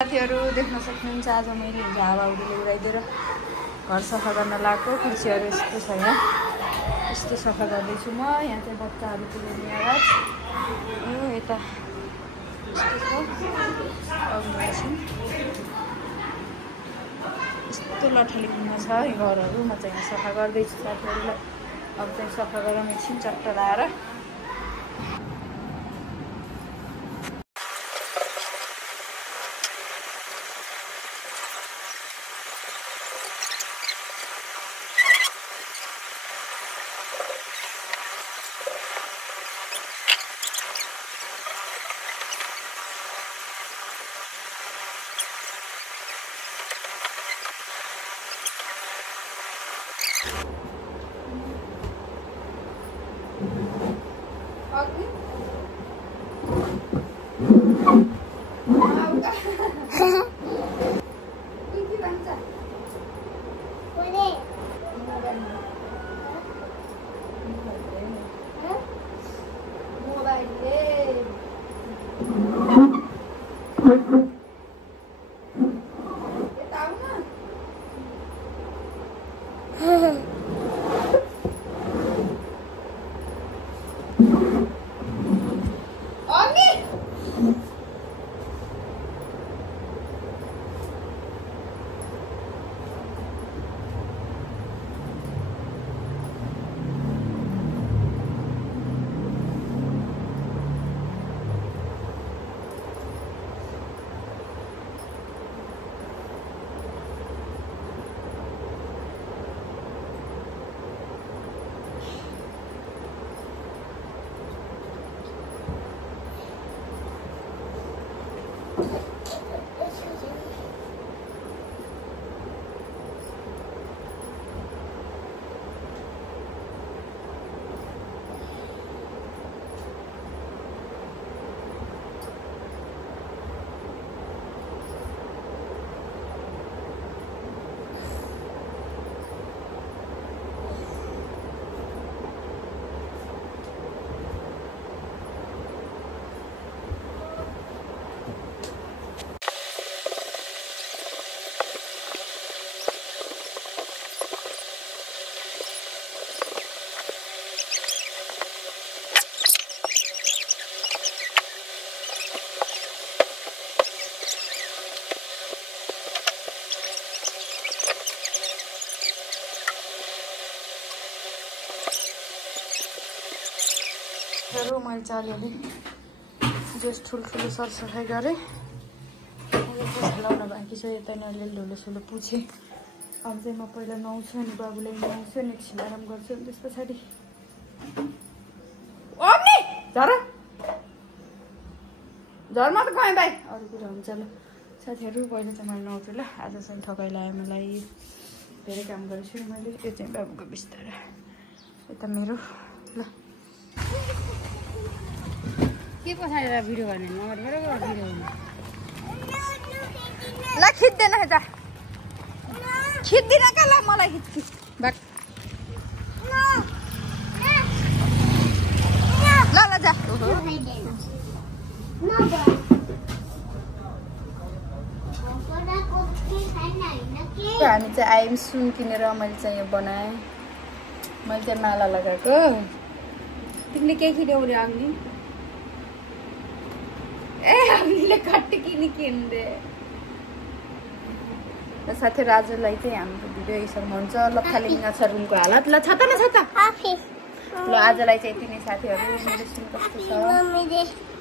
साथीहरु देख्न सक्नुहुन्छ आज मैले हावाहुरीले उडाइदिएर घर सफा गर्न लागेको कुर्सीहरु यस्तो छ यहाँ यस्तो सफा गर्दैछु म यहाँ चाहिँ बच्चाहरु पुग्ने आवाज यो यता यस्तो छ अग्निसिन यस्तो लठलिङमा छ यो घरहरु म चाहिँ यहाँ सफा गर्दैछु साथीहरुलाई अब चाहिँ सफा गरौँ एकछिन चट्ट लाएर मैले चाहिँ अलिअलि जस ठुल्ठुलो सरसफाइ गरेँ लाउन बाँकी छ यता नि अलिअलि ढुलोसुलो पुछेँ अब चाहिँ म पहिला नुहाउँछु अनि बाबुलाई नुहाउँछु अनि एकछिन आराम गर्छु अनि त्यस पछाडि झरमा त गएँ भाइ अरू कुरा हुन्छ ल साथीहरू पहिला चाहिँ मैले नुहाउँछु ल आज चाहिँ थकाइ लाग्यो मलाई धेरै काम गरेछु नि मैले यो चाहिँ बाबुको बिस्तारा यता मेरो ल के पछाडि भिडियो गर्ने नगरेर भिडियो ल खिच्दैन यता खिच्दिन क्या ल मलाई खिच्छु बाक ल ल जा हामी चाहिँ आयौँ सुन किनेर मैले चाहिँ यो बनाएँ मैले चाहिँ माला लगाएको तिमीले के किन्यौ रे अग्नि ए हामीले कट्टी किन्दे साथीहरु आजलाई चाहिँ हाम्रो भिडियो यसरी हुन्छ लथालिङ्गा छ रुमको हालत ल छता न छता ल आजलाई चाहिँ यति नै साथीहरु मेरो सुन कस्तो छ